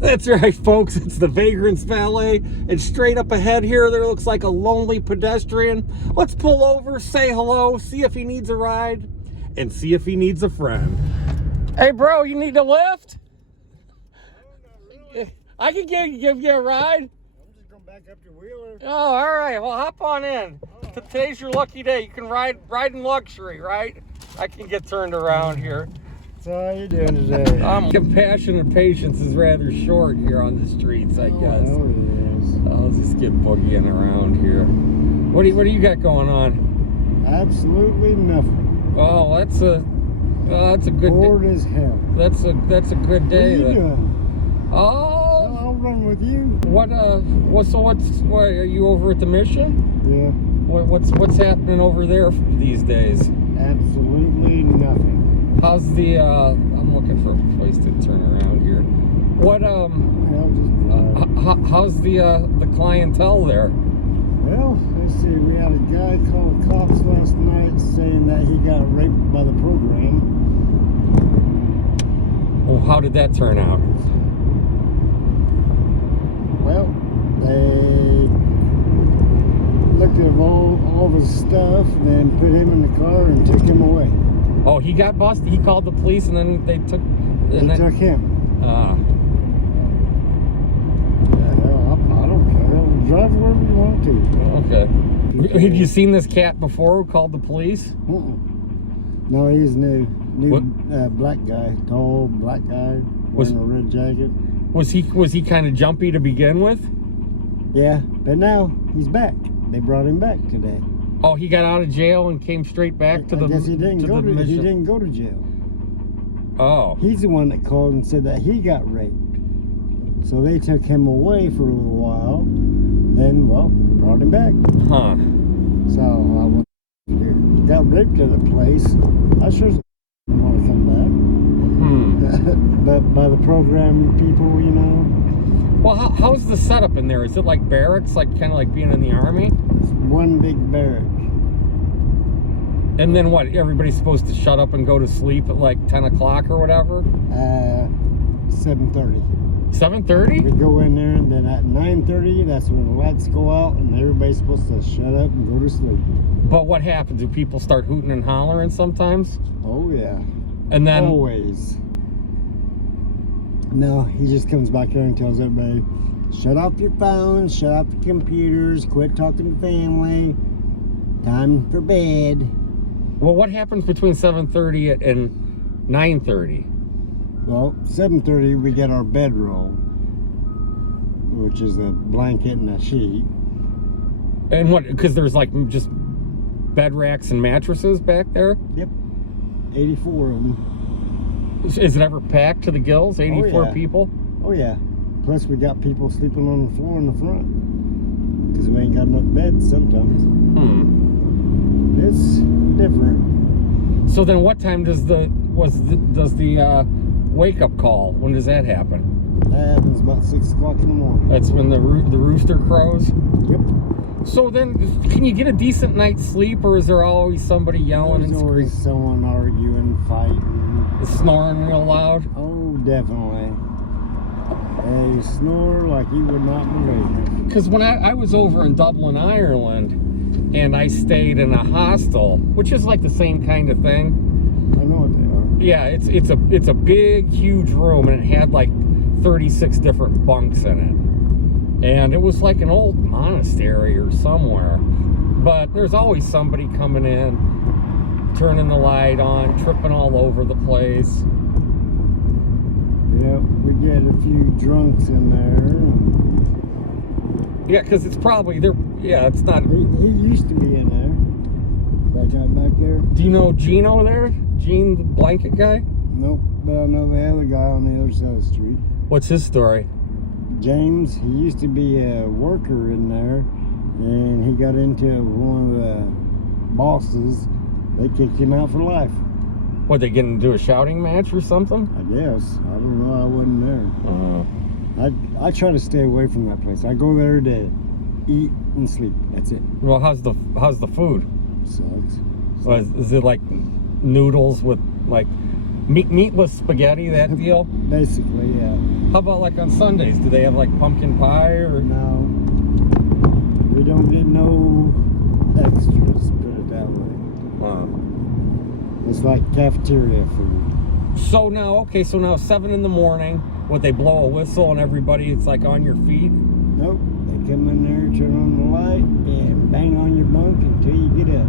That's right, folks. It's the Vagrant's Valet. And straight up ahead here, there looks like a lonely pedestrian. Let's pull over, say hello, see if he needs a ride, and see if he needs a friend. Hey, bro, you need a lift? No, not really. I can give you a ride. I'm just going back up to Wheeler. Oh, all right. Well, hop on in. Today's your lucky day. You can ride in luxury, right? I can get turned around here. So how you doing today? Compassion and patience is rather short here on the streets, I guess. Oh, it is. I'll just get boogieing around here. What do you got going on? Absolutely nothing. Oh, that's a good Bored as hell. That's a good day. What are you doing? Oh, I'll run with you. what are you over at the Mission? Yeah. What's happening over there these days? Absolutely nothing. How's the I'm looking for a place to turn around here. What how's the clientele there? Well, let's see. We had a guy call the cops last night saying that he got raped by the program. Well, how did that turn out? Well, they looked at all of his stuff and then put him in the car and took him away. Oh, he got busted. He called the police, and then they took. They took him. Ah. Hell, I don't care. Drive wherever you want to. Okay. Have you seen this cat before who called the police? No, he's new. Black guy, tall black guy, wearing a red jacket. Was he kind of jumpy to begin with? Yeah, but now he's back. They brought him back today. Oh, he got out of jail and came straight back to the. I guess he didn't go to. He didn't go to jail. Oh. He's the one that called and said that he got raped. So they took him away for a little while. Then, well, brought him back. Huh. So I got raped at a place. I sure want to come back. But by the program people, you know. Well, how's the setup in there? Is it like barracks, like kind of like being in the army? It's one big barrack. And then what? Everybody's supposed to shut up and go to sleep at like 10 o'clock or whatever? 7:30. 7:30? We go in there, and then at 9:30, that's when the lights go out, and everybody's supposed to shut up and go to sleep. But what happens? Do people start hooting and hollering sometimes? Oh, yeah. And then... Always. No, he just comes back there and tells everybody, shut off your phones, shut off your computers, quit talking to family, time for bed. Well, what happens between 7:30 and 9:30? Well, 7:30 we get our bedroll, which is a blanket and a sheet. And what, because there's like just bed racks and mattresses back there? Yep, 84 of them. Is it ever packed to the gills? 84 people? Oh yeah. Plus we got people sleeping on the floor in the front because we ain't got enough beds sometimes. It's different. So then, what time does the wake up call? When does that happen? That happens about 6 o'clock in the morning. That's when the rooster crows. Yep. So then, can you get a decent night's sleep, or is there always somebody yelling and screaming? There's always someone arguing, fighting. Snoring real loud? Oh, definitely. They snore like you would not believe it. Because when I was over in Dublin, Ireland, and I stayed in a hostel, which is like the same kind of thing. I know what they are. Yeah, it's a big, huge room, and it had like 36 different bunks in it. And it was like an old monastery or somewhere. But there's always somebody coming in, turning the light on, tripping all over the place. Yep, we get a few drunks in there. Yeah, because it's probably there. Yeah, it's not. He used to be in there. That guy back there. Do you know Gino there? Gene, the blanket guy? Nope, but I know the other guy on the other side of the street. What's his story? James, he used to be a worker in there, and he got into one of the bosses. They kicked him out for life. What, they get into a shouting match or something? I guess. I don't know. I wasn't there. I try to stay away from that place. I go there to eat and sleep. That's it. Well, how's the food? Sucks. Is it like noodles with like Meatless spaghetti, that deal? Basically, yeah. How about like on Sundays? Do they have like pumpkin pie or? No. We don't get no extras, put it that way. It's like cafeteria food. So now 7 in the morning, would they blow a whistle and everybody, it's like on your feet? Nope. They come in there, turn on the light, and bang on your bunk until you get up.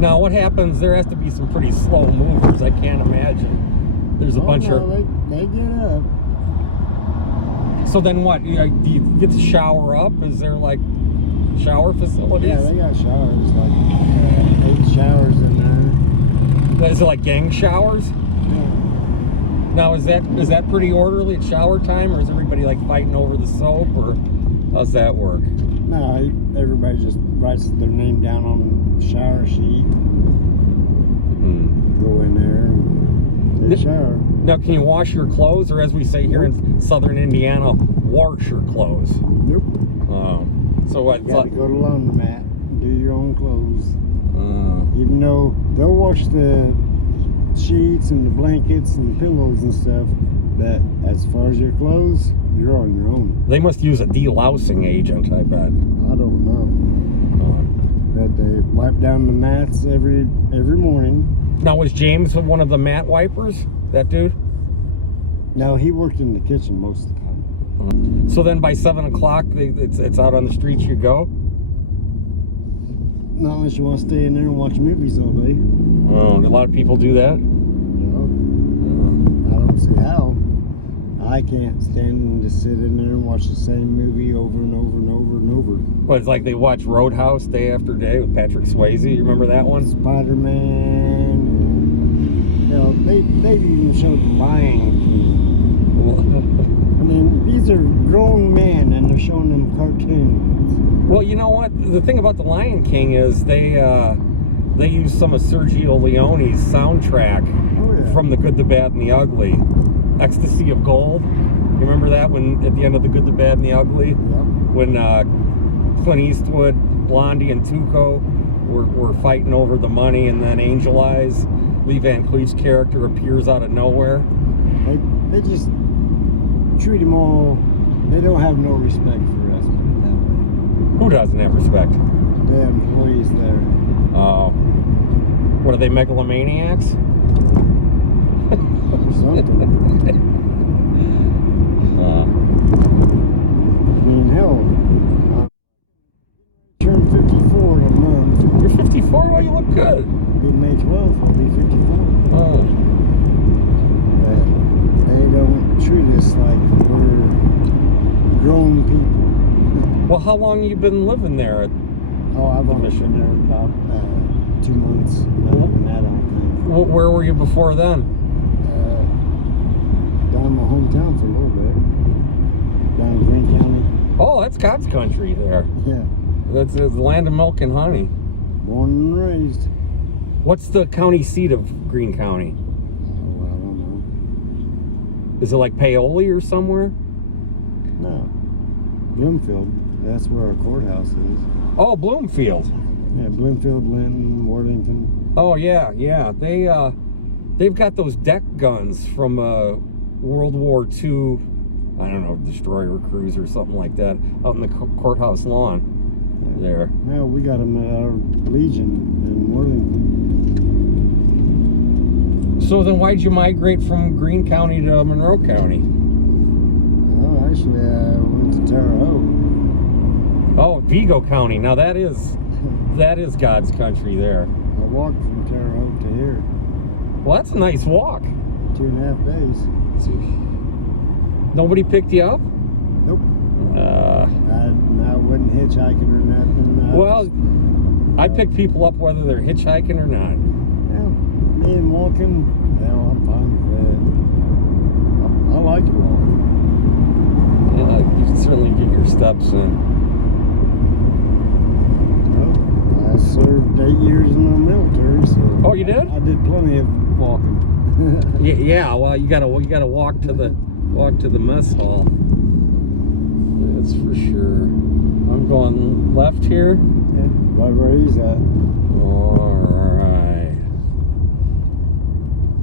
Now what happens, there has to be some pretty slow movers, I can't imagine. There's a bunch of... They get up. So then what, do you get to shower up? Is there like shower facilities? Yeah, they got showers, like 8 showers in there. Is it like gang showers? Yeah. Now is that pretty orderly at shower time, or is everybody like fighting over the soap, or how's that work? No, everybody just writes their name down on the shower sheet. Go in there and take a shower. Now, can you wash your clothes, or as we say here in southern Indiana, wash your clothes? Nope. So what? You gotta go to the laundromat and do your own clothes. Even though they'll wash the sheets and the blankets and the pillows and stuff, but as far as your clothes, you're on your own. They must use a delousing agent, I bet. I don't know. But they wipe down the mats every morning. Now, was James one of the mat wipers? That dude? No, he worked in the kitchen most of the time. So then by 7 o'clock, it's out on the streets you go? Not unless you want to stay in there and watch movies all day. Oh, a lot of people do that? No. I don't see how. I can't stand to sit in there and watch the same movie over and over and over and over. Well, it's like they watch Roadhouse day after day with Patrick Swayze. You remember that one? Spider-Man. And, they've even showed The Lion King. I mean, these are grown men and they're showing them cartoons. Well, you know what? The thing about The Lion King is they use some of Sergio Leone's soundtrack from The Good, the Bad, and the Ugly. Ecstasy of Gold. You remember that when at the end of The Good, the Bad, and the Ugly? Yep. When Clint Eastwood, Blondie, and Tuco were fighting over the money, and then Angel Eyes, Lee Van Cleef's character, appears out of nowhere. They just treat them all. They don't have no respect for us. Put it that way. Who doesn't have respect? The employees there. Oh. What are they, megalomaniacs? Something. I mean, hell, I turned 54 in a month. You're 54? Well, you look good. Be May 12th, I'll be 54. Oh. But they don't treat us like we're grown people. Well, how long have you been living there? Oh, I've only been there about 2 months. Not even that, I don't think. Where were you before then? Down in my hometown for a little bit. Down in Greene County. Oh, that's God's country there. Yeah. That's the land of milk and honey. Born and raised. What's the county seat of Greene County? Oh, I don't know. Is it like Paoli or somewhere? No. Bloomfield. That's where our courthouse is. Oh, Bloomfield. Yeah, Bloomfield, Linton, Worthington. Oh yeah. They've got those deck guns from World War II. I don't know, destroyer cruise or something like that, out in the courthouse lawn. There. No, we got them at our Legion in Worthington. So then why'd you migrate from Greene County to Monroe County? Oh, actually, I went to Terre Haute. Oh, Vigo County. Now that is God's country there. I walked from Terre Haute to here. Well, that's a nice walk. 2.5 days. Nobody picked you up? Nope. I wasn't hitchhiking or nothing. Well, I pick people up whether they're hitchhiking or not. Yeah, me and walking, well, I'm fine with that. I like to walk. Yeah, you can certainly get your steps in. Well, I served 8 years in the military, so. Oh, you did? I did plenty of walking. Yeah. Well, you gotta walk to the mess hall. That's for sure. I'm going left here. Yeah, right where he's at. All right.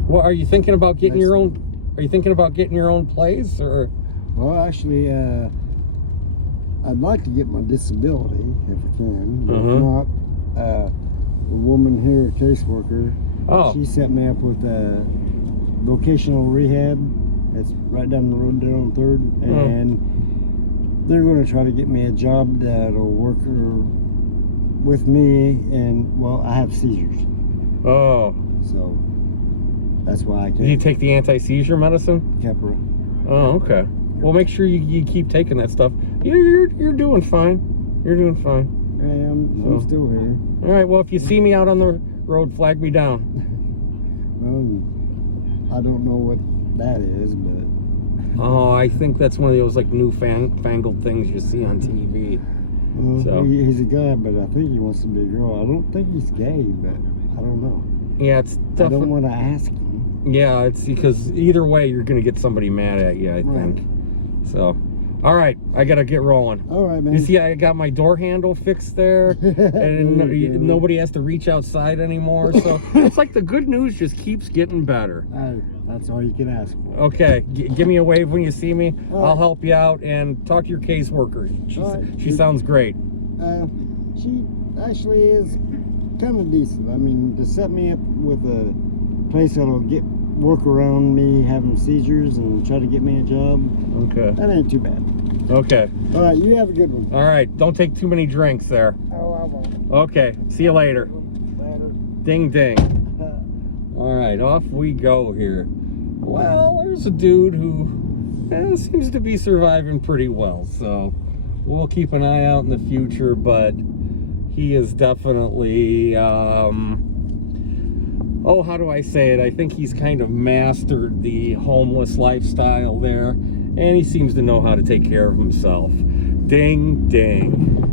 Well, are you thinking about getting your own? Are you thinking about getting your own place, or? Well, actually, I'd like to get my disability if I can. If not, a woman here, a caseworker, she set me up with a vocational rehab. It's right down the road there on 3rd, and they're going to try to get me a job that'll work with me. And well, I have seizures. Oh. So that's why I can't. Do you take the anti-seizure medicine? Keppra. Oh, okay. Well, make sure you keep taking that stuff. You're doing fine. You're doing fine. I am. I'm still here. All right. Well, if you see me out on the road, flag me down. Well, I don't know what that is, but. Oh, I think that's one of those like new fangled things you see on TV. Well, so he's a guy, but I think he wants to be a girl. I don't think he's gay, but I don't know. Yeah, it's tough. I don't want to ask him. Yeah, it's because either way you're gonna get somebody mad at you, I think. So, all right, I gotta get rolling. All right, man. You see, I got my door handle fixed there, and nobody has to reach outside anymore. So it's like the good news just keeps getting better. That's all you can ask for. Okay, give me a wave when you see me. I'll help you out, and talk to your caseworker. She sounds great. She actually is kind of decent. I mean, to set me up with a place that'll work around me having seizures and try to get me a job. Okay. That ain't too bad. Okay. All right, you have a good one. All right, don't take too many drinks there. Oh, I won't. Okay, see you later. Later. Ding, ding. All right, off we go here. Well, there's a dude who seems to be surviving pretty well, so we'll keep an eye out in the future, but he is definitely, how do I say it? I think he's kind of mastered the homeless lifestyle there, and he seems to know how to take care of himself. Ding, ding.